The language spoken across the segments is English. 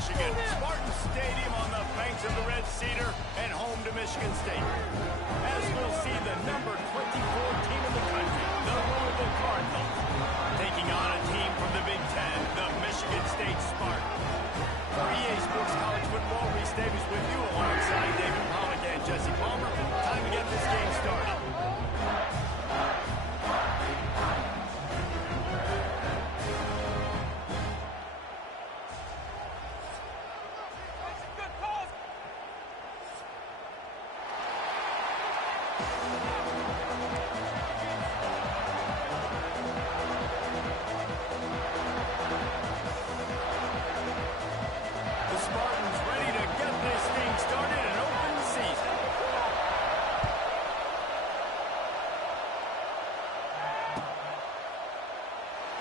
Michigan. Spartan Stadium on the banks of the Red Cedar and home to Michigan State. As we'll see the number 24 team in the country, the Louisville Cardinals, taking on a team from the Big Ten, the Michigan State Spartans. For EA Sports College Football, Reese Davis with you alongside David Pollock and Jesse Palmer. Time to get this game started.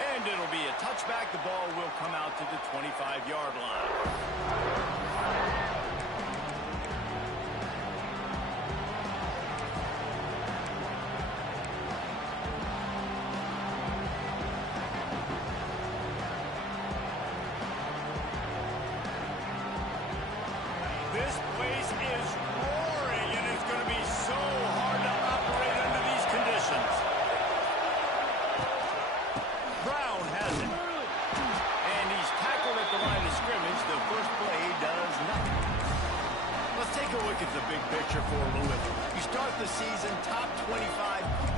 And it'll be a touchback. The ball will come out to the 25-yard line. This place is roaring, and it's going to be so hard to operate under these conditions. Brown has it. And he's tackled at the line of scrimmage. The first play does nothing. Let's take a look at the big picture for Louisville. You start the season top 25.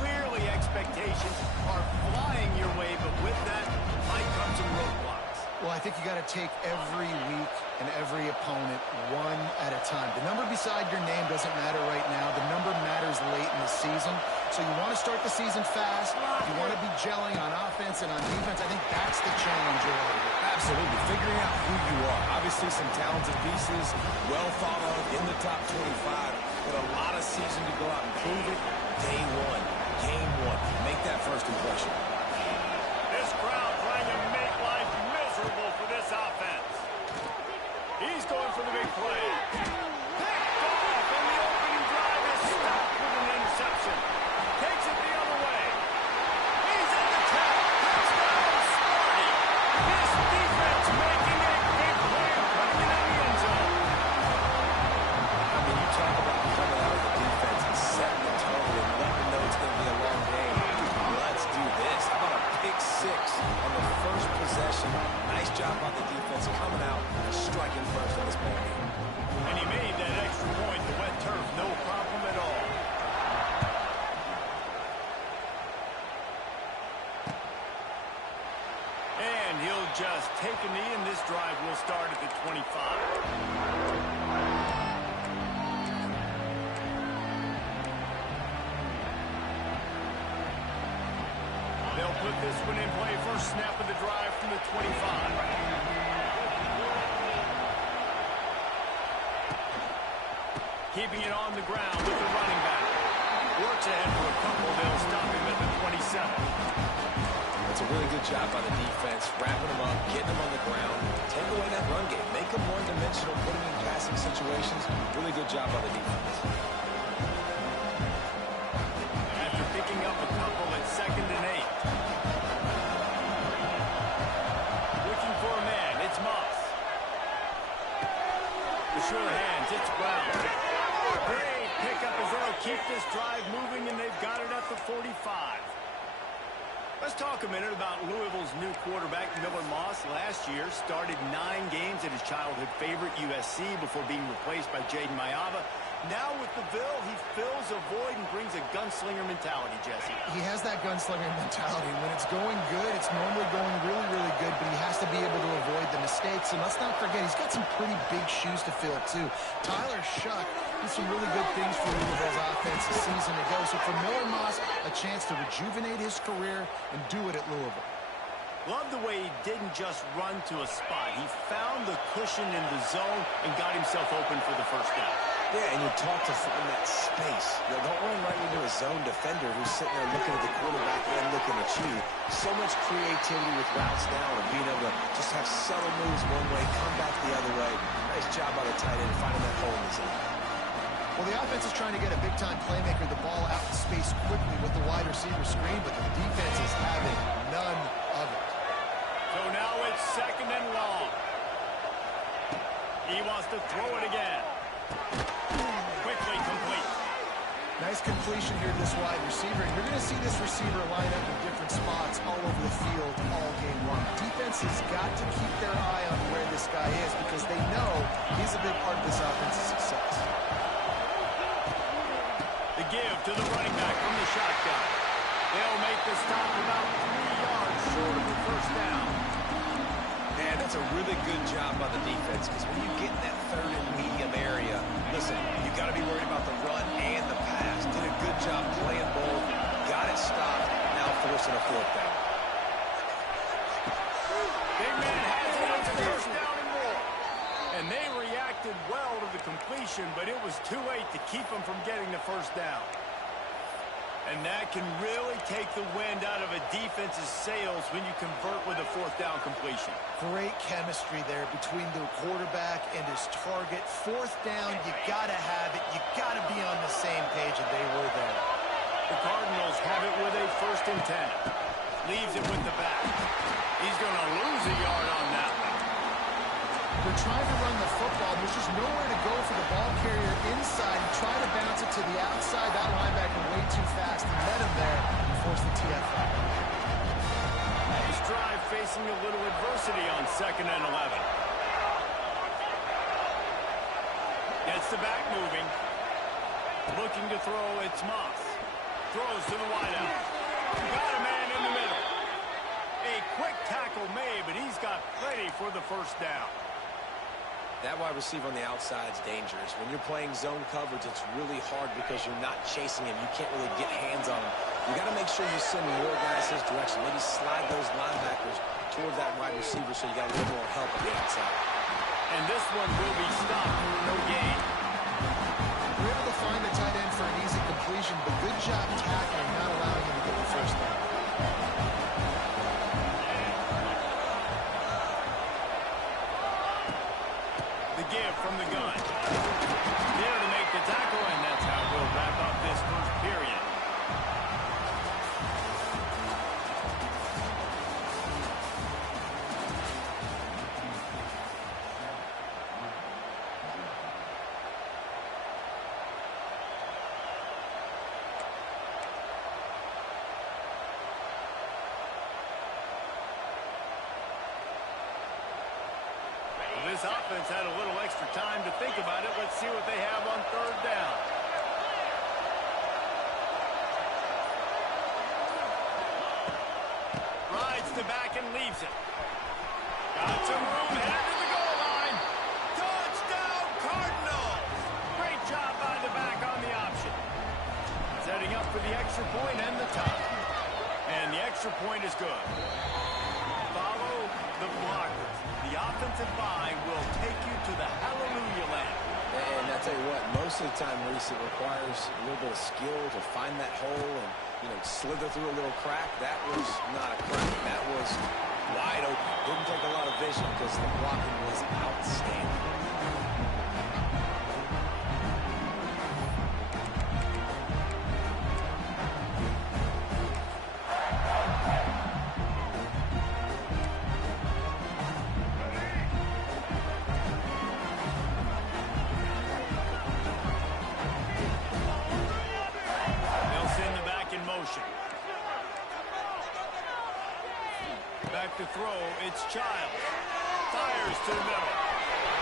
Clearly expectations are flying your way, but with that might come some roadblocks. Well, I think you got to take every week and every opponent one at a time. The number beside your name doesn't matter right now. The number matters late in the season. So you want to start the season fast. You want to be gelling on offense and on defense. I think that's the challenge you're on here. Absolutely. Figuring out who you are. Obviously some talented pieces, well thought of in the top 25, but a lot of season to go out and prove it. Day one, game one. Make that first impression. This crowd trying to make life miserable for this offense. He's going for the big play. Picked off, and the opening drive is stopped with an interception. Takes it the other way. He's in the trap. Touchdown, Sparty. This defense making a big play and putting it in the end zone. I mean, you talk about coming out of the defense and setting the tone and letting them know it's going to be a long game. Let's do this. How about a pick six on the first possession? Nice job by the defense coming out and striking first in this ball game. And he made that extra point, the wet turf, no problem at all. And he'll just take a knee, and this drive will start at the 25. They'll put this one in play. First snap of the drive from the 25. Keeping it on the ground with the running back. Works ahead for a couple. They'll stop him at the 27. That's a really good job by the defense, wrapping them up, getting them on the ground, take away that run game, make them one-dimensional, put them in passing situations. Really good job by the defense. After picking up a couple at 2nd and 8. Looking for a man. It's Moss. The sure hands. It's Brown. Great pickup as they'll keep this drive moving, and they've got it at the 45. Let's talk a minute about Louisville's new quarterback, Miller Moss. Last year, started 9 games at his childhood favorite, USC, before being replaced by Jaden Mayava. Now with the Ville, he fills a void and brings a gunslinger mentality, Jesse. He has that gunslinger mentality. When it's going good, it's normally going really, really good, but he has to be able to avoid the mistakes. And let's not forget, he's got some pretty big shoes to fill, too. Tyler Shuck did some really good things for Louisville's offense a season ago. So for Miller Moss, a chance to rejuvenate his career and do it at Louisville. Love the way he didn't just run to a spot. He found the cushion in the zone and got himself open for the first down. Yeah, and you talk to find that space. You know, don't run right into a zone defender who's sitting there looking at the quarterback and looking at you. So much creativity with routes now and being able to just have subtle moves one way, come back the other way. Nice job by the tight end finding that hole in the zone. Well, the offense is trying to get a big-time playmaker the ball out in space quickly with the wide receiver screen, but the defense is having none of it. So now it's 2nd and long. He wants to throw it again. Quickly complete. Nice completion here to this wide receiver. You're going to see this receiver line up in different spots all over the field all game long. Defense has got to keep their eye on where this guy is because they know he's a big part of this offense's success. The give to the running back from the shotgun. They'll make the stop about 3 yards short of the first down. And that's a really good job by the defense because when you get in that third and medium area, listen, you got to be worried about the run and the pass. Did a good job playing both. Got it stopped. Now forcing a fourth down. Big man has it. It's first down and more. And they reacted well to the completion, but it was too late to keep them from getting the first down. And that can really take the wind out of a defense's sails when you convert with a fourth down completion. Great chemistry there between the quarterback and his target. Fourth down, you got to have it. You got to be on the same page, and they were there. The Cardinals have it with a 1st and 10. Leaves it with the back. He's going to lose a yard on that one. They're trying to run the football. There's just nowhere to go for the ball carrier inside. He tried to bounce it to the outside. That linebacker way too fast. He met him there and forced the TFL. This drive facing a little adversity on 2nd and 11. Gets the back moving. Looking to throw, it's Moss. Throws to the wideout. Got a man in the middle. A quick tackle made, but he's got plenty for the first down. That wide receiver on the outside is dangerous. When you're playing zone coverage, it's really hard because you're not chasing him. You can't really get hands on him. You got to make sure you send more guys his direction. Maybe slide those linebackers toward that wide receiver so you got a little more help on the outside. And this one will be stopped. No gain. We're able to find the tight end for an easy completion, but good job tackling, not allowing him to get the first down. Give from the gun. There to make the tackle, and that's how we'll wrap up this first period. This offense had a little extra time to think about it. Let's see what they have on 3rd down. Rides the back and leaves it. Got some room, headed to the goal line. Touchdown, Cardinals! Great job by the back on the option. Setting up for the extra point and the tie. And the extra point is good. Follow the blockers. The offensive line will take you to the hallelujah land. And I tell you what, most of the time, Reese, it requires a little bit of skill to find that hole and, slither through a little crack. That was not a crack. That was wide open. Didn't take a lot of vision because the blocking was outstanding. Back to throw, it's Childs. Fires to the middle.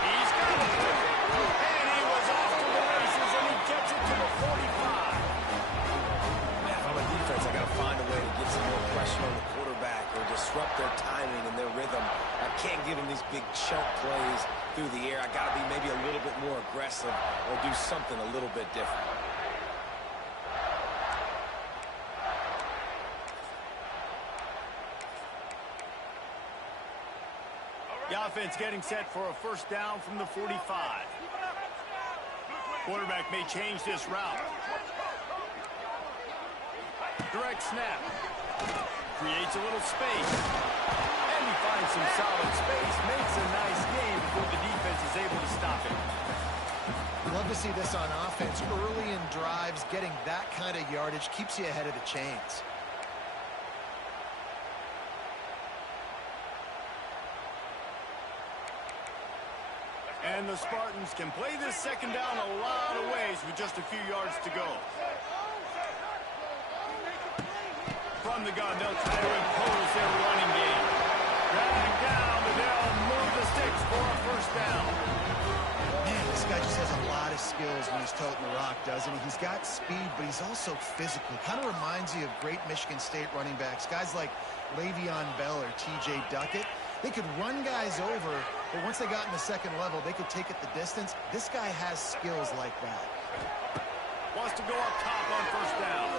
He's got it. And he was off to the races, and he gets it to the 45. Man, if I'm a defense, I got to find a way to get some more pressure on the quarterback or disrupt their timing and their rhythm. I can't give them these big chunk plays through the air. I got to be maybe a little bit more aggressive or do something a little bit different. The offense getting set for a first down from the 45. Quarterback may change this route. Direct snap. Creates a little space. And he finds some solid space. Makes a nice game before the defense is able to stop him. Love to see this on offense. Early in drives, getting that kind of yardage keeps you ahead of the chains. And And the Spartans can play this second down a lot of ways with just a few yards to go. From the gun, they'll try to impose their running game. Drag down, but they'll move the sticks for a first down. Man, this guy just has a lot of skills when he's toting the rock, doesn't he? He's got speed, but he's also physical. Kind of reminds you of great Michigan State running backs. Guys like Le'Veon Bell or T.J. Duckett. They could run guys over, but once they got in the second level, they could take it the distance. This guy has skills like that. Wants to go up top on first down.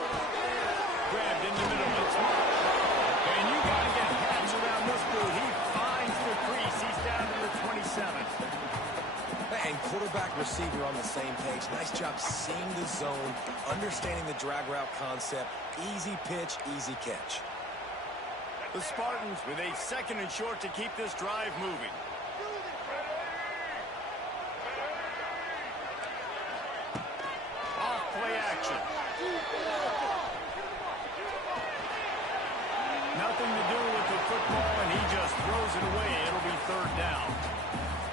Grabbed in the middle. It's Mark. And you got to get hands around this dude. He finds the crease. He's down to the 27th. And quarterback receiver on the same page. Nice job seeing the zone, understanding the drag route concept. Easy pitch, easy catch. The Spartans with a second and short to keep this drive moving. Off play action. Nothing to do with the football, and he just throws it away. It'll be third down.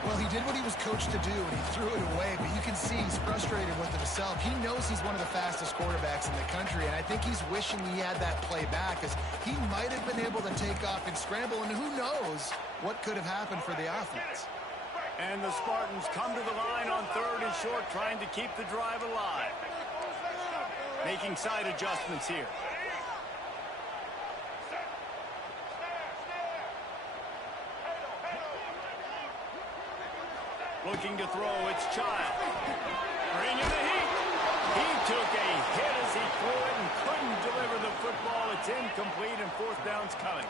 Well, he did what he was coached to do, and he threw it away, but you can see he's frustrated with himself. He knows he's one of the fastest quarterbacks in the country, and I think he's wishing he had that play back, because he might have been able to take off and scramble, and who knows what could have happened for the offense. And the Spartans come to the line on third and short, trying to keep the drive alive. Making side adjustments here. Looking to throw, it's Child. Bringing the heat. He took a hit as he threw it and couldn't deliver the football. It's incomplete and fourth down's coming.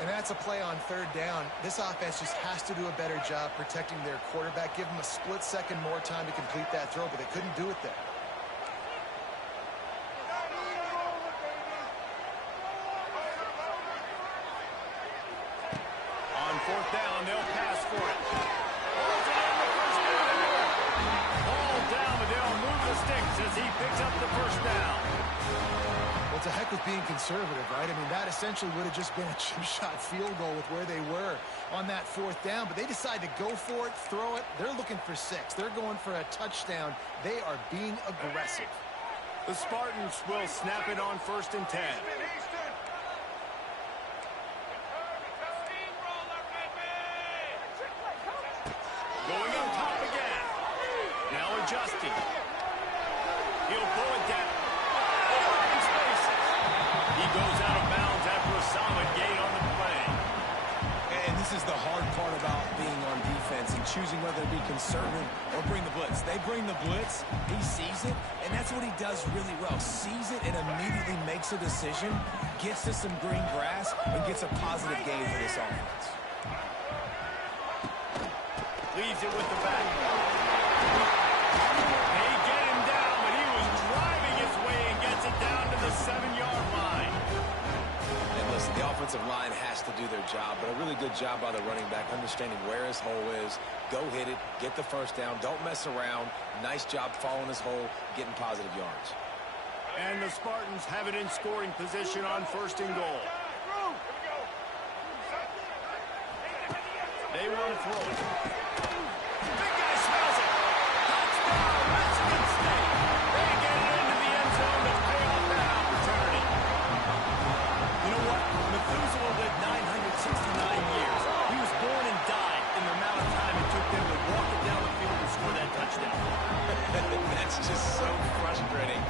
And that's a play on third down. This offense just has to do a better job protecting their quarterback. Give them a split second more time to complete that throw, but they couldn't do it there. On fourth down, they'll pass for it. Sticks as he picks up the first down. Well, to heck with being conservative, right? I mean, that essentially would have just been a chip shot field goal with where they were on that fourth down, but they decide to go for it, throw it. They're looking for 6. They're going for a touchdown. They are being aggressive. The Spartans will snap it on first and 10. Going on top again. Now adjusting. He'll pull it down. In spaces. He goes out of bounds after a solid gain on the play. And this is the hard part about being on defense and choosing whether to be conservative or bring the blitz. They bring the blitz, he sees it, and that's what he does really well. Sees it and immediately makes a decision, gets to some green grass, and gets a positive gain for this offense. Leaves it with the back. They get him down, but he was driving his way and gets it down to the 7-yard line. And listen, the offensive line has to do their job, but a really good job by the running back, understanding where his hole is. Go hit it, get the first down, don't mess around. Nice job following his hole, getting positive yards. And the Spartans have it in scoring position on first and goal. They want to throw it. Big guy smells it. Touchdown, Michigan State. They get it into the end zone to pay off that opportunity. You know what? Methuselah lived 969 years. He was born and died in the amount of time it took them to walk it down the field and score that touchdown. That's just so frustrating.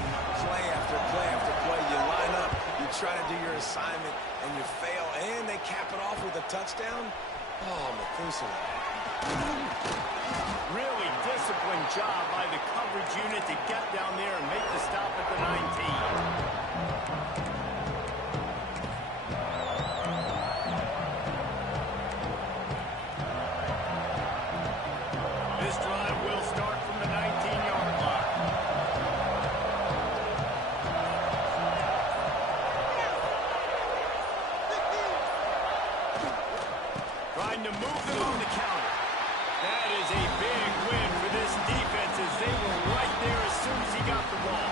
Play after play after play. You line up, you try to do your assignment, and you fail, and they cap it off with a touchdown. Oh, Methuselah. Really disciplined job by the coverage unit to get down there and make the stop at the 19. This drive will start from the 19-yard line. Trying to move them on the counter. That is a big win for this defense as they were right there as soon as he got the ball.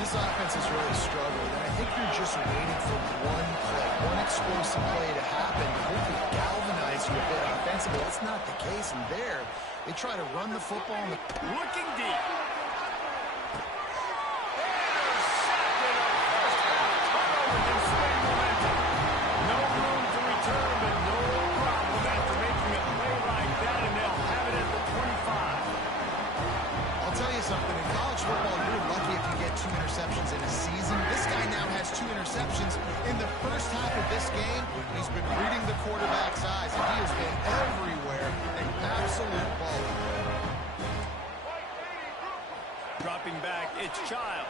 This offense has really struggled, and I think you're just waiting for one play, one explosive play to happen to hopefully galvanize limits you a bit offensively. That's not the case, and there, they try to run the football. Looking deep. Something in college football, you're lucky if you get 2 interceptions in a season. This guy now has 2 interceptions in the first half of this game. He's been reading the quarterback's eyes, and he has been everywhere. An absolute ball. Dropping back, it's Child.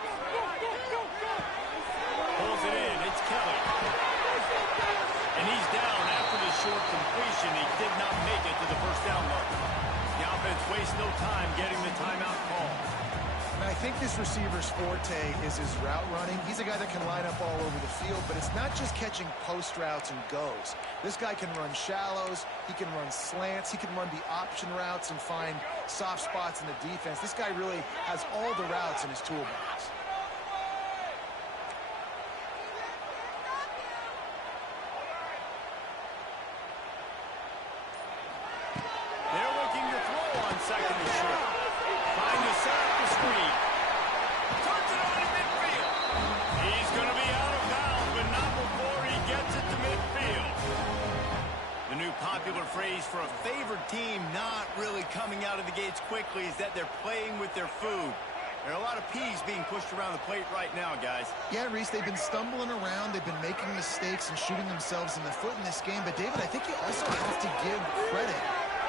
Pulls it in, it's Kelly. And he's down after the short completion. He did not make it to the first down mark. The offense wastes no time getting the timeout call. And I think this receiver's forte is his route running. He's a guy that can line up all over the field, but it's not just catching post routes and goes. This guy can run shallows, he can run slants, he can run the option routes and find soft spots in the defense. This guy really has all the routes in his toolbox. Second and short. Trying to set up the screen. Turns it on to midfield. He's going to be out of bounds, but not before he gets it to midfield. The new popular phrase for a favored team not really coming out of the gates quickly is that they're playing with their food. There are a lot of peas being pushed around the plate right now, guys. Yeah, Reese, they've been stumbling around. They've been making mistakes and shooting themselves in the foot in this game. But, David, I think you also have to give credit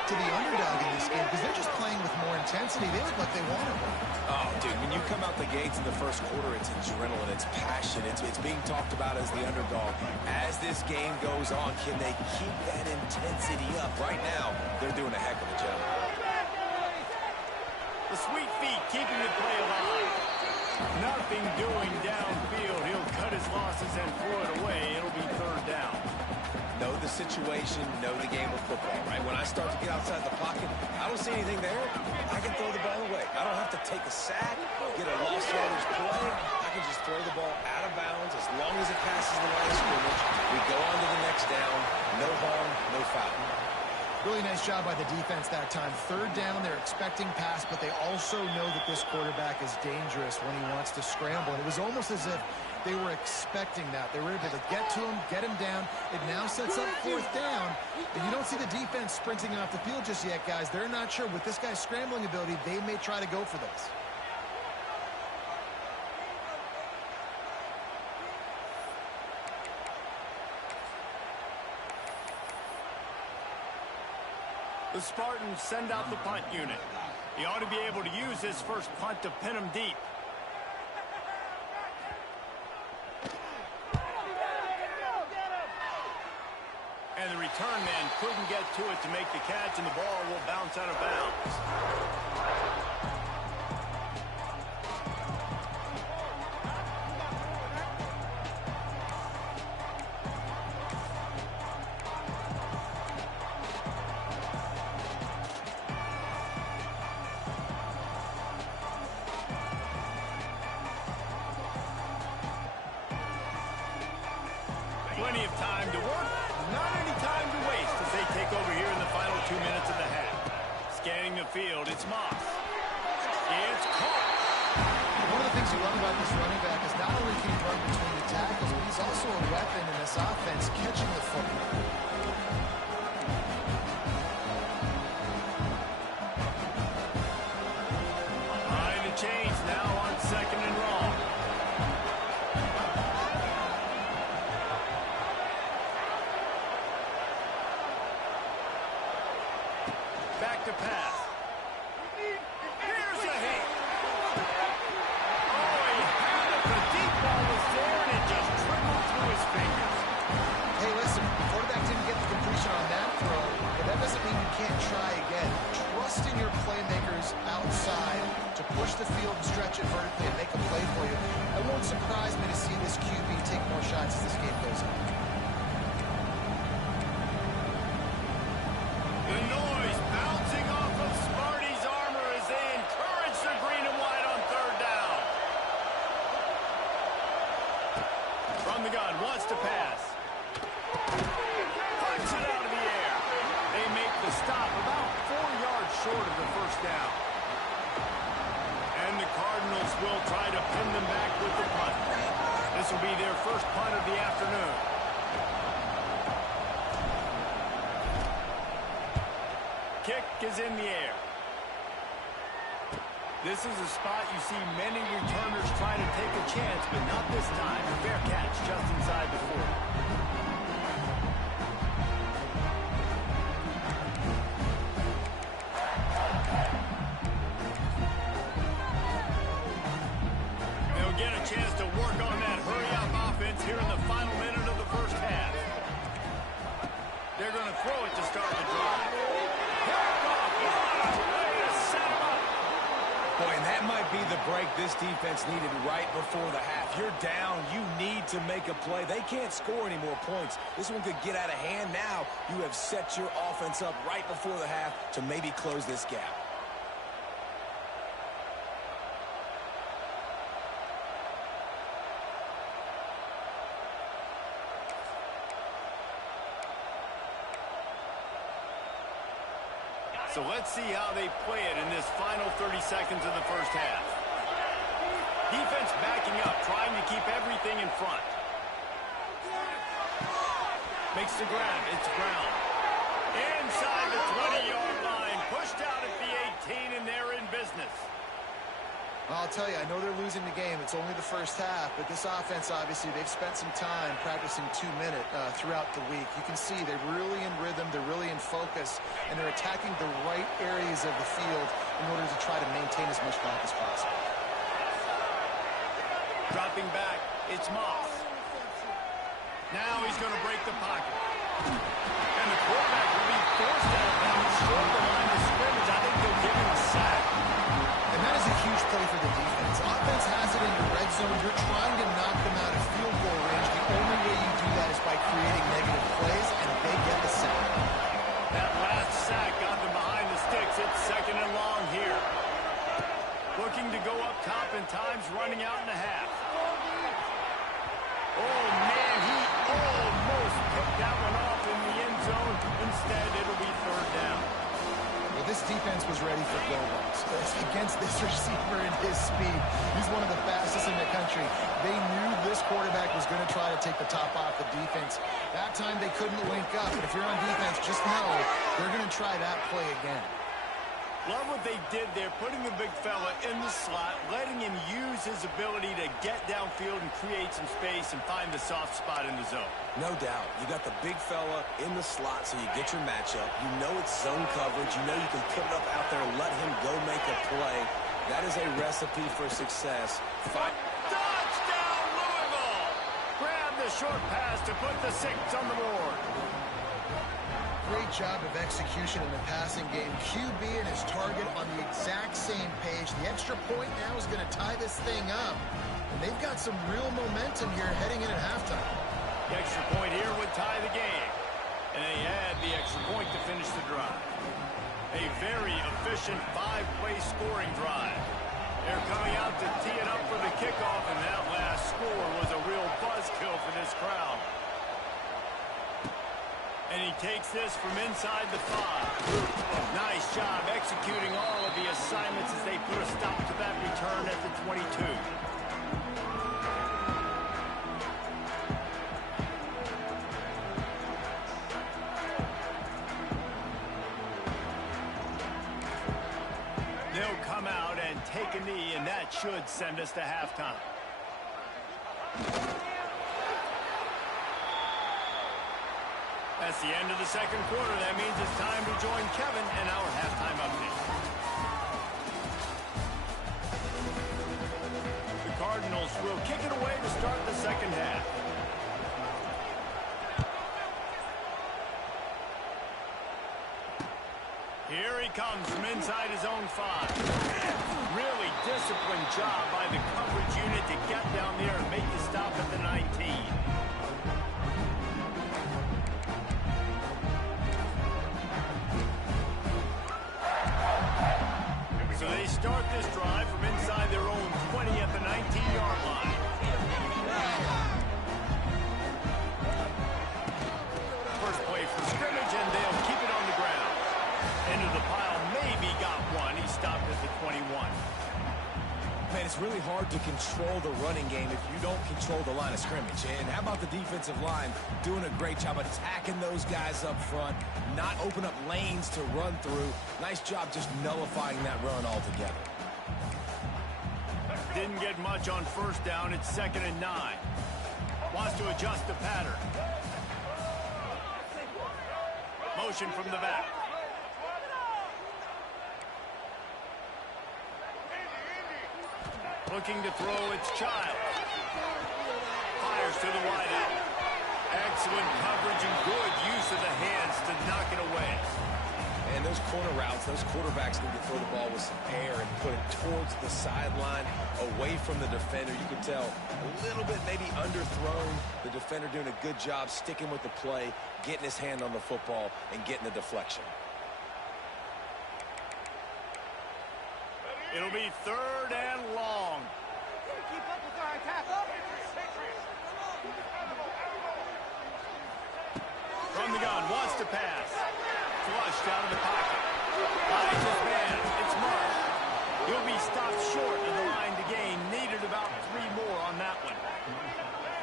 to the underdog in this game because they're just playing with more intensity. They look like they want to win. Oh, dude, when you come out the gates in the first quarter, it's adrenaline, it's passion, it's being talked about as the underdog. As this game goes on, can they keep that intensity up? Right now, they're doing a heck of a job. The sweet feet keeping the play alive. Nothing doing downfield. He'll cut his losses and throw it away. It'll be third down. Know the situation, know the game of football, right? When I start to get outside the pocket, I don't see anything there. I can throw the ball away. I don't have to take a sack, get a lost yardage play. I can just throw the ball out of bounds as long as it passes the line of scrimmage. We go on to the next down. No harm, no foul. Really nice job by the defense that time. Third down, they're expecting pass, but they also know that this quarterback is dangerous when he wants to scramble. And it was almost as if they were expecting that. They were able to get to him, get him down. It now sets up fourth down. And you don't see the defense sprinting off the field just yet, guys. They're not sure. With this guy's scrambling ability, they may try to go for this. The Spartans send out the punt unit. He ought to be able to use his first punt to pin him deep. And the return man couldn't get to it to make the catch, and the ball will bounce out of bounds. Plenty of time to work, not any time to waste as they take over here in the final 2 minutes of the half. Scanning the field, it's Moss. It's caught. One of the things you love about this running back is not only can he run between the tackles, but he's also a weapon in this offense, catching the football. Behind the chains now on second and long. Back to pass. Here's a hit. Oh, he had it. The deep ball was there, and it just trickled through his fingers. Hey, listen, the quarterback didn't get the completion on that throw, but that doesn't mean you can't try again. Trust in your playmakers outside to push the field and stretch it vertically and make a play for you. It won't surprise me to see this QB take more shots as this game goes on. The noise bouncing off of Sparty's armor as they encourage the green and white on third down. From the gun, wants to pass. Punch it out of the air. This will be their first punt of the afternoon. Kick is in the air. This is a spot you see many returners try to take a chance, but not this time. Fair catch just inside the 40. They'll get a chance to work on that hurry-up offense here in the final minute of the first half. They're going to throw it to start the drive. Boy, and that might be the break this defense needed right before the half. You're down. You need to make a play. They can't score any more points. This one could get out of hand now. You have set your offense up right before the half to maybe close this gap. So let's see how they play it in this final 30 seconds of the first half. Defense backing up, trying to keep everything in front. Makes the grab. It's Brown. Inside the 20-yard line. Pushed out at the 18, and they're in business. I'll tell you, I know they're losing the game. It's only the first half, but this offense, obviously, they've spent some time practicing 2-minute throughout the week. You can see they're really in rhythm, they're really in focus, and they're attacking the right areas of the field in order to try to maintain as much clock as possible. Dropping back, it's Moss. Now he's going to break the pocket. And the quarterback will be forced out of bounds short the line of scrimmage. I think they'll give him a sack. And that is a huge play for the defense. Offense has it in the red zone. You're trying to knock them out of field goal range. The only way you do that is by creating negative plays, and they get the sack. That last sack got them behind the sticks. It's second and long here. Looking to go up top, and time's running out in the half. Oh, man, he almost picked that one off in the end zone. Instead, it'll be third down. Well, this defense was ready for go balls. Against this receiver and his speed, he's one of the fastest in the country. They knew this quarterback was going to try to take the top off the defense. That time they couldn't link up. But if you're on defense, just know they're going to try that play again. Love what they did there, putting the big fella in the slot, letting him use his ability to get downfield and create some space and find the soft spot in the zone. No doubt. You got the big fella in the slot, so you get your matchup. You know it's zone coverage. You know you can put it up out there and let him go make a play. That is a recipe for success. Touchdown, Louisville! Grab the short pass to put the 6 on the board. Great job of execution in the passing game. QB and his target on the exact same page. The extra point now is going to tie this thing up. And they've got some real momentum here heading in at halftime. The extra point here would tie the game. And they add the extra point to finish the drive. A very efficient 5-play scoring drive. They're coming out to tee it up for the kickoff, and that last score was a real buzzkill for this crowd. And he takes this from inside the 5. Nice job executing all of the assignments as they put a stop to that return at the 22. They'll come out and take a knee, and that should send us to halftime. That's the end of the second quarter. That means it's time to join Kevin in our halftime update. The Cardinals will kick it away to start the second half. Here he comes from inside his own 5. Really disciplined job by the coverage unit to get down there and make the stop at the 19. So they start this drive from inside their own 20 at the 19-yard line. First play for scrimmage, and they'll keep it on the ground. Into the pile, maybe got one. He stopped at the 21. Man, it's it's really hard to control the running game if you don't control the line of scrimmage. And how about the defensive line doing a great job attacking those guys up front, not open up lanes to run through. Nice job just nullifying that run altogether. Didn't get much on first down. It's 2nd and 9. Wants to adjust the pattern. Motion from the back. Looking to throw, it's Child. Fires to the wideout. Excellent coverage and good use of the hands to knock it away. And those corner routes, those quarterbacks need to throw the ball with some air and put it towards the sideline, away from the defender. You can tell a little bit maybe underthrown. The defender doing a good job sticking with the play, getting his hand on the football, and getting the deflection. It'll be 3rd and long. Keep up with our attack. From the gun, wants to pass. Flushed out of the pocket. Finds his man. It's Marsh. He'll be stopped short of the line to gain. Needed about 3 more on that one.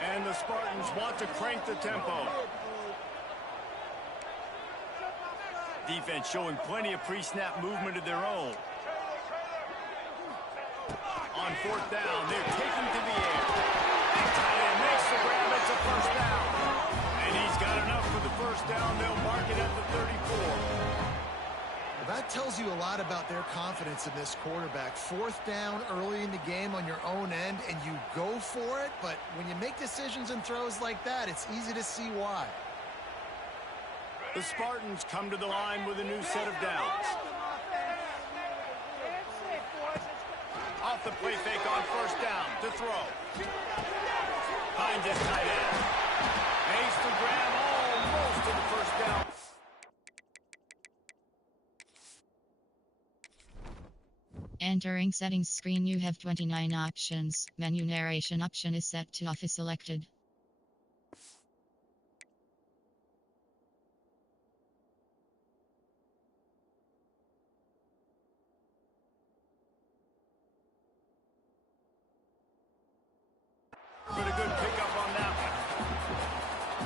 And the Spartans want to crank the tempo. Defense showing plenty of pre-snap movement of their own. On 4th down, they're taking to the air. And tight end makes the grab. It's a 1st down. And he's got enough for the 1st down. They'll mark it at the 34. Well, that tells you a lot about their confidence in this quarterback. 4th down early in the game on your own end, and you go for it. But when you make decisions and throws like that, it's easy to see why. The Spartans come to the line with a new set of downs. Off the play fake on 1st down to throw. Finds his tight end. Makes the grab almost to the 1st down. Entering settings screen, you have 29 options. Menu narration option is set to off is selected. But a good pickup on that one.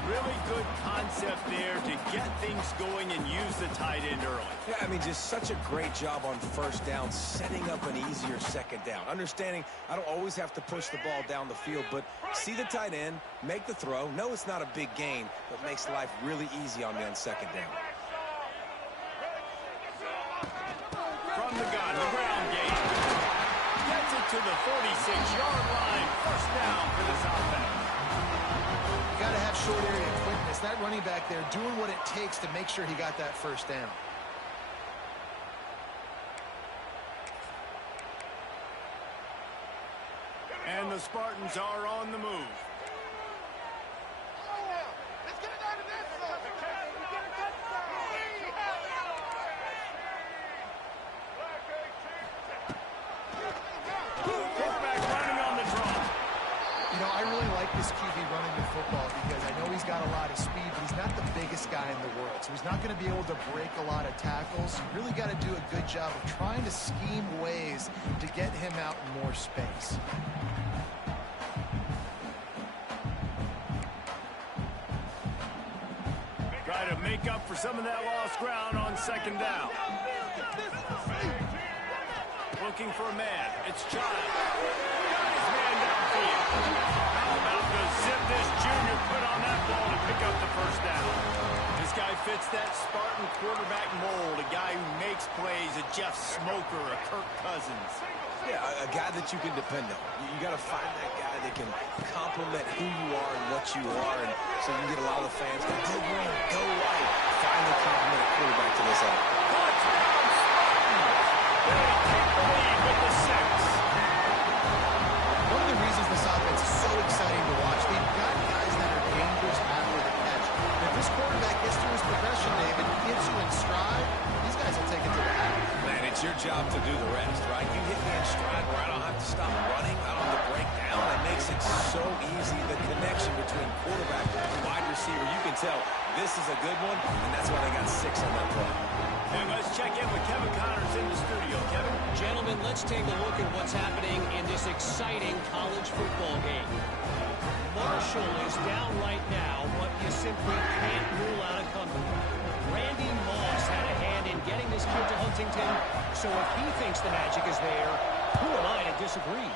Really good concept there to get things going and use the tight end early. Yeah, I mean, just such a great job on 1st down, setting up an easier 2nd down. Understanding I don't always have to push the ball down the field, but see the tight end, make the throw. No, it's not a big gain, but makes life really easy on me on 2nd down. From the gun, the ground game. Gets it to the 46-yard line. 1st down for this offense. You got to have short area quickness. That running back there doing what it takes to make sure he got that 1st down. And the Spartans are on the move. Quarterback running on the draw. You know, I really like this QB running the football because I know he's got a lot of speed, but he's not the biggest guy in the world. So he's not going to be able to break a lot of tackles. You really got to do a good job of trying to scheme ways to get him out in more space. Try to make up for some of that lost ground on 2nd down. Looking for a man. It's Child. Got his man downfield. How about the zip this junior put on that ball to pick up the 1st down? This guy fits that Spartan quarterback mold. A guy who makes plays, a Jeff Smoker, a Kirk Cousins. Yeah, a guy that you can depend on. You got to find that guy that can complement who you are and what you are, and so you can get a lot of the fans go green, go white. Finally compliment a quarterback to this out. Touchdown Spartans! They take the lead with the 6. One of the reasons this offense is so exciting to watch, they've got guys that are dangerous after the catch. If this quarterback gets through his progression, David, gets you in stride, these guys will take it to the half. Man, it's your job to do the rest, right? You hit me in stride where I don't have to stop running. I don't have to break down. It makes it so easy. The connection between quarterback and wide receiver, you can tell this is a good one, and that's why they got got 6 on that play. And let's check in with Kevin Connors in the studio. Kevin? Gentlemen, let's take a look at what's happening in this exciting college football game. Marshall is down right now, but you simply can't rule out a comeback. Randy Moss had a hand in getting this kid to Huntington, so if he thinks the magic is there, who am I to disagree?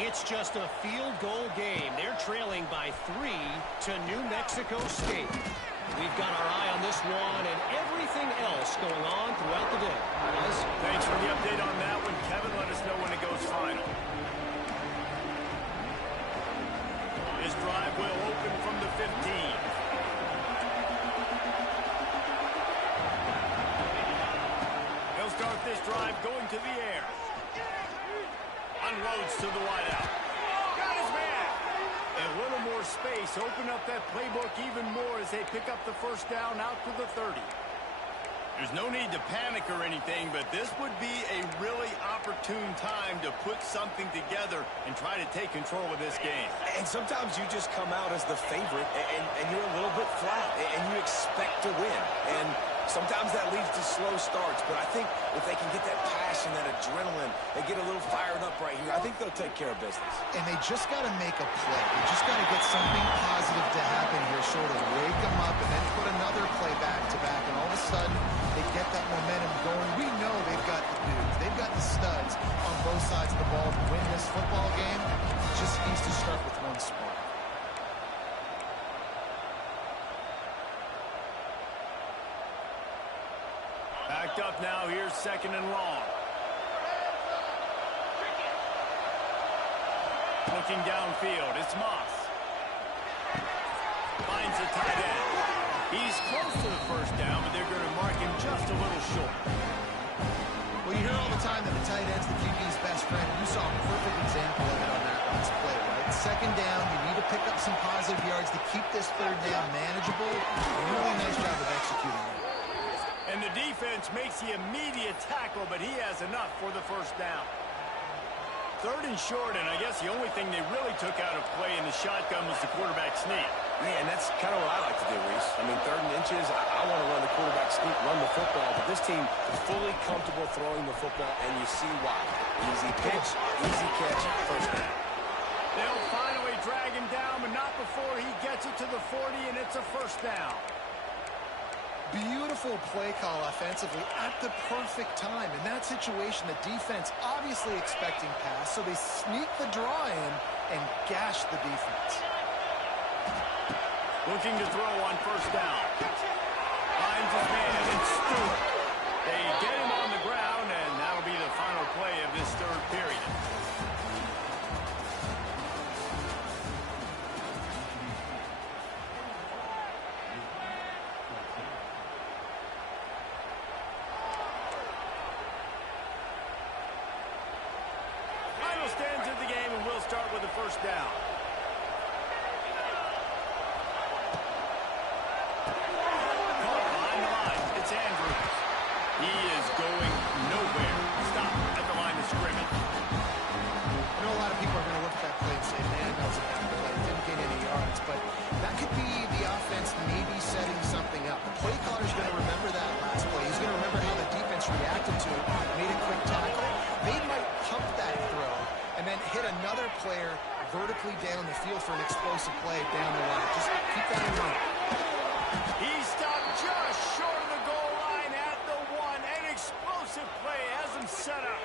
It's just a field goal game. They're trailing by 3 to New Mexico State. We've got our eye on this one and everything else going on throughout the day. Guys? Thanks for the update on that one, Kevin. Let us know when it goes final. This drive will open from the 15. He'll start this drive going to the air. Unloads to the wideout. Got his man. A little more space. Open up that playbook even more as they pick up the first down out to the 30. There's no need to panic or anything, but this would be a really opportune time to put something together and try to take control of this game. And sometimes you just come out as the favorite, and you're a little bit flat, and you expect to win. And sometimes that leads to slow starts, but I think if they can get that passion, that adrenaline, they get a little fired up right here, I think they'll take care of business. And they just got to make a play. They just got to get something positive to happen here, sort of wake them up and then put another play back-to-back, and all of a sudden they get that momentum going. We know they've got the dudes. They've got the studs on both sides of the ball to win this football game. It just needs to start with one spark. Backed up now. Here's 2nd and long. Looking downfield. It's Moss. Finds the tight end. He's close to the first down, but they're going to mark him just a little short. Well, you hear all the time that the tight end's the QB's best friend. You saw a perfect example of it on that last play, right? 2nd down, you need to pick up some positive yards to keep this 3rd down manageable. Really nice job of executing it. And the defense makes the immediate tackle, but he has enough for the first down. 3rd and short, and I guess the only thing they really took out of play in the shotgun was the quarterback sneak. Yeah, and that's kind of what I like to do, Reese. I mean, 3rd and inches, I want to run the quarterback sneak, run the football, but this team is fully comfortable throwing the football, and you see why. Easy pitch, easy catch, first down. They'll finally drag him down, but not before he gets it to the 40, and it's a first down. Beautiful play call offensively at the perfect time. In that situation, the defense obviously expecting pass, so they sneak the draw in and gash the defense. Looking to throw on first down. Finds his man, it's Stewart. They get him on the ground, and that'll be the final play of this 3rd period. Final stands of the game, and we'll start with the first down. He is going nowhere. Stop at the line of scrimmage. I know a lot of people are going to look at that play and say, man, that was a bad play. Didn't get any yards. But that could be the offense maybe setting something up. The play caller's going to remember that last play. He's going to remember how the defense reacted to it, made a quick tackle. They might pump that throw and then hit another player vertically down the field for an explosive play down the line. Just keep that in mind. He stopped just short of the goal line at the 1. An explosive play has him set up.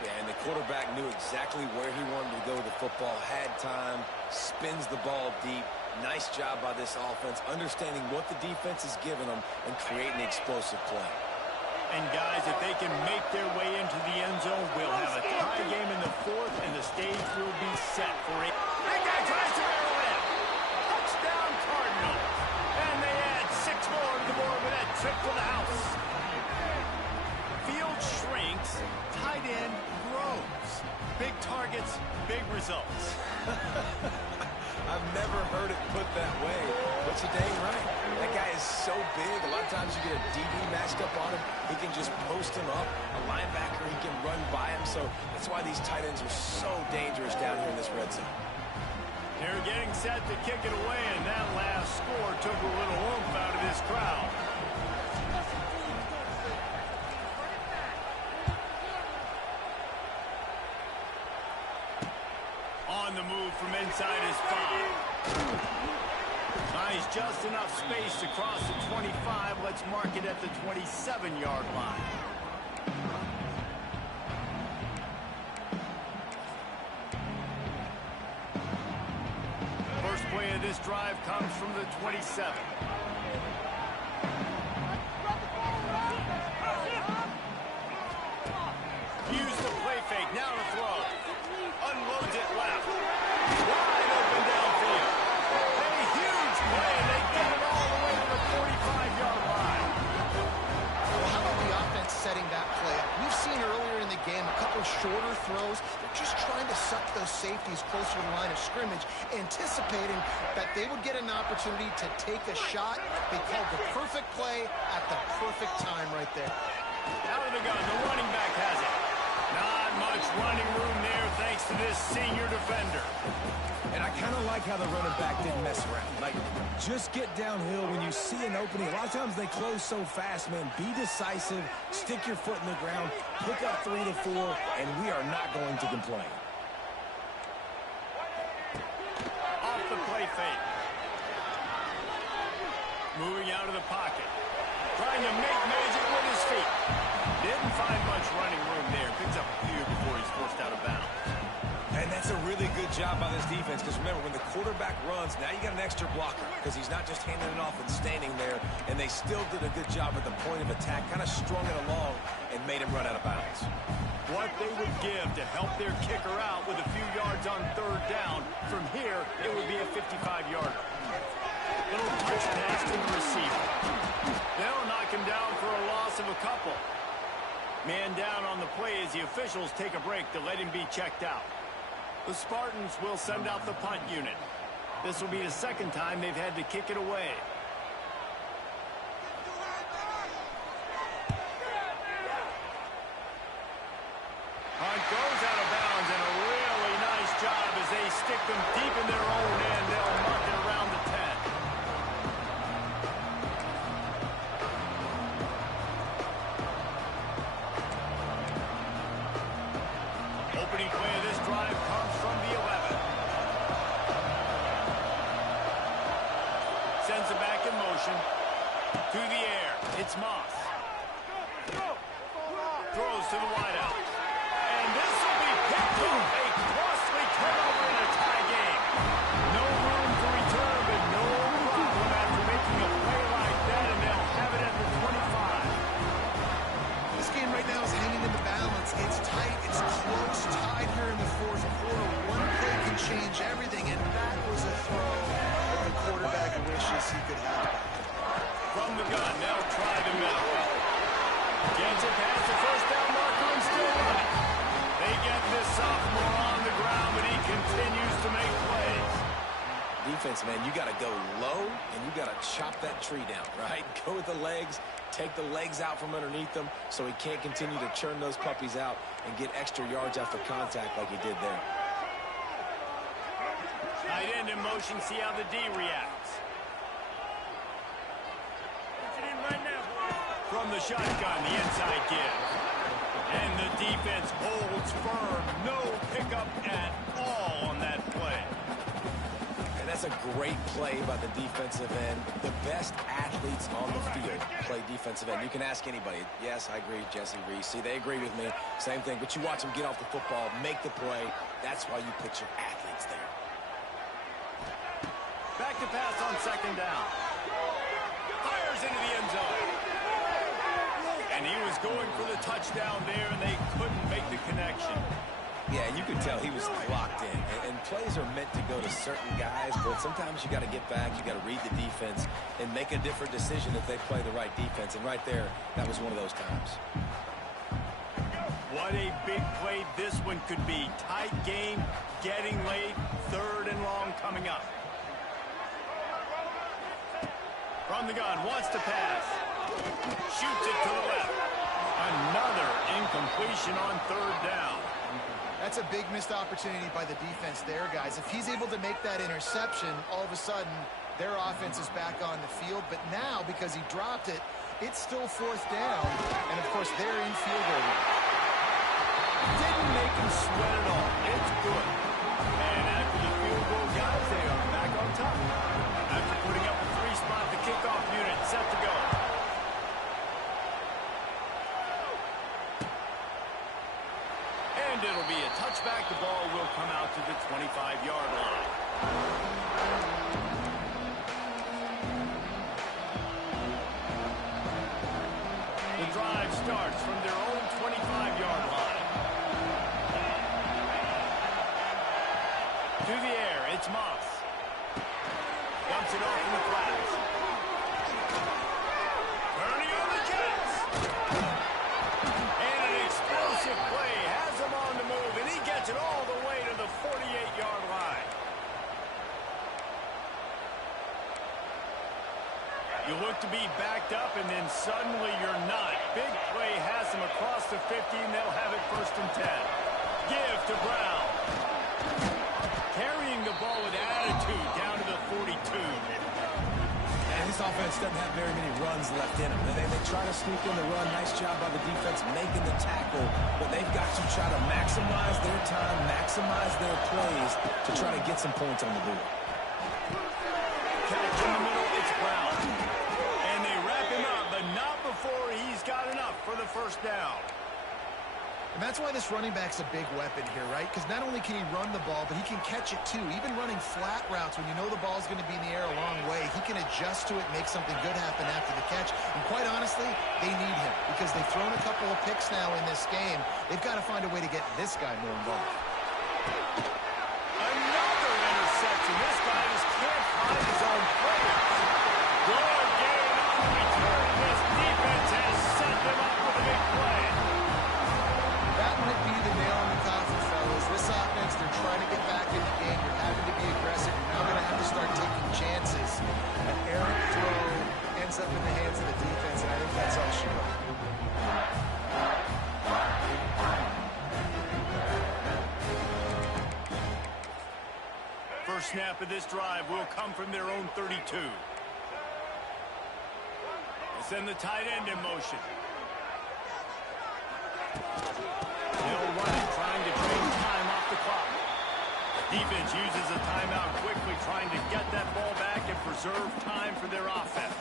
Yeah, and the quarterback knew exactly where he wanted to go with the football, had time, spins the ball deep. Nice job by this offense, understanding what the defense is giving them and creating the explosive play. And guys, if they can make their way into the end zone, we'll have a tie game in the 4th, and the stage will be set for it. Big guy tries to barrel in. Touchdown Cardinals. And they add 6 more to the board with that trip to the house. Field shrinks, tight end grows. Big targets, big results. I've never heard it put that way, but you're dang right. That guy is so big. A lot of times you get a DB matched up on him. He can just post him up. A linebacker, he can run by him. So that's why these tight ends are so dangerous down here in this red zone. They're getting set to kick it away, and that last score took a little oomph out of this crowd. inside his 5. Nice, just enough space to cross the 25. Let's mark it at the 27-yard line. First play of this drive comes from the 27. Use the play fake, now to throw. Unloads it left. Wide open downfield. A huge play, and they get it all the way to the 45-yard line. Well, how about the offense setting that play up? We've seen earlier in the game a couple shorter throws. They're just trying to suck those safeties closer to the line of scrimmage, anticipating that they would get an opportunity to take a shot. They called the perfect play at the perfect time right there. Out of the gun, the running back has it. Not much running room there thanks to this senior defender. And I kind of like how the running back didn't mess around. Like, just get downhill when you see an opening. A lot of times they close so fast, man. Be decisive, stick your foot in the ground, pick up 3 to 4, and we are not going to complain. Off the play fake. Moving out of the pocket. Trying to make magic with his feet. Didn't find much running room there. Picks up a few before he's forced out of bounds. And that's a really good job by this defense, because remember, when the quarterback runs, now you got an extra blocker, because he's not just handing it off and standing there, and they still did a good job at the point of attack, kind of strung it along and made him run out of bounds. What they would give to help their kicker out with a few yards on 3rd down. From here, it would be a 55-yarder. Little touch pass to the receiver. They'll knock him down for a loss of a couple. Man down on the play as the officials take a break to let him be checked out. The Spartans will send out the punt unit. This will be the 2nd time they've had to kick it away. Punt goes out of bounds, and a really nice job as they stick them deep in their own end. They'll mark it around the 10. Opening play of this drive comes from the 11. Sends it back in motion. To the air. It's Moss. Throws to the wideout. And this will be picked off. A costly turnover in a tie game. No room to return, but no problem after making a play like that, and they'll have it at the 25. This game right now is hanging in the balance. It's tight. It's close. Tied here in the 4th quarter. One play can change everything, and that was a throw that the quarterback wishes he could have. From the gun, they'll try the middle. Gets it past the 1st down marker and still running. They get this sophomore on the ground, but he continues to make plays. Defense, man, you got to go low, and you got to chop that tree down, right? Go with the legs, take the legs out from underneath them so he can't continue to churn those puppies out and get extra yards after contact like he did there. Tight end in motion, see how the D reacts. From the shotgun, the inside give. And the defense holds firm. No pickup at all on that play. And that's a great play by the defensive end. The best athletes on the field play defensive end. You can ask anybody. Yes, I agree, Jesse Reese. See, they agree with me. Same thing. But you watch them get off the football, make the play. That's why you put your athletes there. Back to pass on 2nd down. Fires into the end zone. And he was going for the touchdown there, and they couldn't make the connection. Yeah, you could tell he was locked in. And plays are meant to go to certain guys, but sometimes you got to get back, you got to read the defense, and make a different decision if they play the right defense. And right there, that was one of those times. What a big play this one could be. Tight game, getting late, 3rd and long coming up. From the gun, wants to pass. Shoots it to the left. Another incompletion on 3rd down. That's a big missed opportunity by the defense there, guys. If he's able to make that interception, all of a sudden, their offense is back on the field. But now, because he dropped it, it's still 4th down. And, of course, they're in field goal range. Didn't make him sweat at all. It's good. And after the field goal set to go. And it'll be a touchback. The ball will come out to the 25-yard line. The drive starts from their own 25-yard line. To the air, it's Moss. Dumps it off in the flats. Turning on the Jets. And an explosive play has him on the move, and he gets it all the way to the 48-yard line. You look to be backed up, and then suddenly you're not. Big play has them across the 50, and they'll have it 1st and 10. Give to Brown. Carrying the ball with attitude down to the 42. And this offense doesn't have very many runs left in them. They try to sneak in the run. Nice job by the defense making the tackle, but they've got to try to maximize their time, maximize their plays to try to get some points on the board. Catch in the middle, it's Brown. And they wrap him up, but not before he's got enough for the 1st down. And that's why this running back's a big weapon here, right? Because not only can he run the ball, but he can catch it too. Even running flat routes when you know the ball's going to be in the air a long way, he can adjust to it, make something good happen after the catch. And quite honestly, they need him because they've thrown a couple of picks now in this game. They've got to find a way to get this guy more involved. Another interception. This guy just can't find his own players. Good gain on the return. This defense has set them up with a big play. That might be the nail in the coffin, fellas. This offense, they're trying to get back in the game. You're having to be aggressive. You're now going to have to start taking chances. An errant throw ends up in the hands of the defense, and I think that's all she wrote. First snap of this drive will come from their own 32. They send the tight end in motion. They'll run it, trying to drain time off the clock. Defense uses a timeout quickly, trying to get that ball back and preserve time for their offense.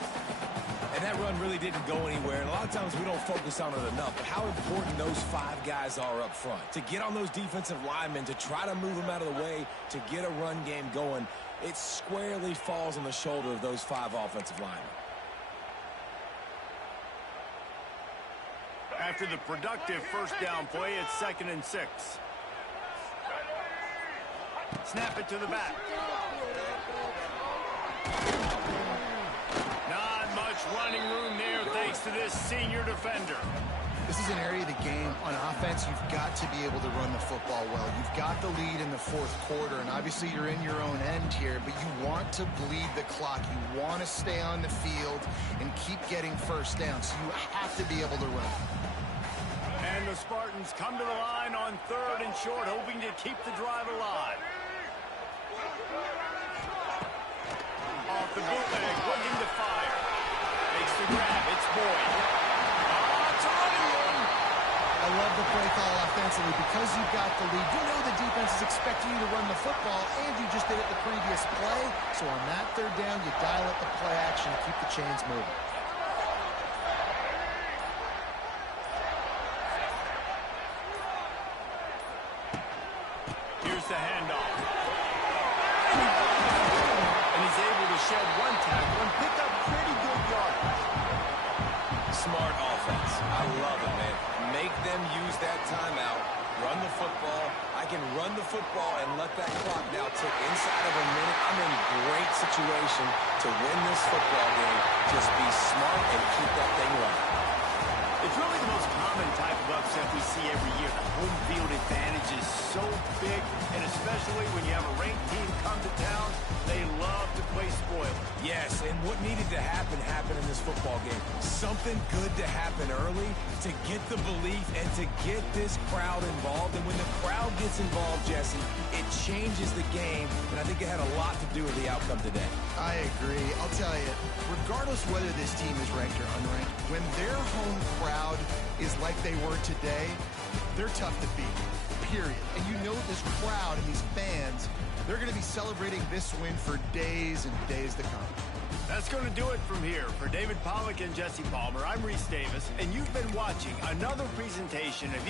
And that run really didn't go anywhere. And a lot of times we don't focus on it enough. But how important those 5 guys are up front. To get on those defensive linemen, to try to move them out of the way, to get a run game going, it squarely falls on the shoulder of those 5 offensive linemen. After the productive 1st down play, it's 2nd and 6. Snap it to the back. Not much running room there thanks to this senior defender. This is an area of the game on offense you've got to be able to run the football well. You've got the lead in the 4th quarter, and obviously you're in your own end here, but you want to bleed the clock. You want to stay on the field and keep getting 1st down, so you have to be able to run. And the Spartans come to the line on 3rd and short, hoping to keep the drive alive. Off the bootleg, looking to fire. Makes the grab, it's Boyd. It's a running one. I love the play call offensively because you've got the lead. You know the defense is expecting you to run the football, and you just did it the previous play. So on that 3rd down, you dial up the play action to keep the chains moving. Here's the handoff. And he's able to shed 1 tackle and pick up pretty good yardage. Smart offense. I love it, man. Make them use that timeout. Run the football. I can run the football and let that clock now tick inside of a minute. I'm in great situation to win this football game. Just be smart and keep that thing running. It's really the most common type of upset we see every year. The home field advantage is so big, and especially when you have a ranked team come to town, they love to play spoiler. Yes, and what needed to happen happened in this football game. Something good to happen early to get the belief and to get this crowd involved. And when the crowd gets involved, Jesse, it changes the game, and I think it had a lot to do with the outcome today. I agree. I'll tell you, regardless whether this team is ranked or unranked, when their home crowd is like they were today, they're tough to beat, period. And you know this crowd and these fans, they're going to be celebrating this win for days and days to come. That's going to do it from here. For David Pollack and Jesse Palmer, I'm Reese Davis, and you've been watching another presentation of